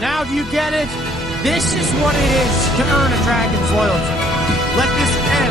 Now do you get it? This is what it is to earn a dragon's loyalty. Let this end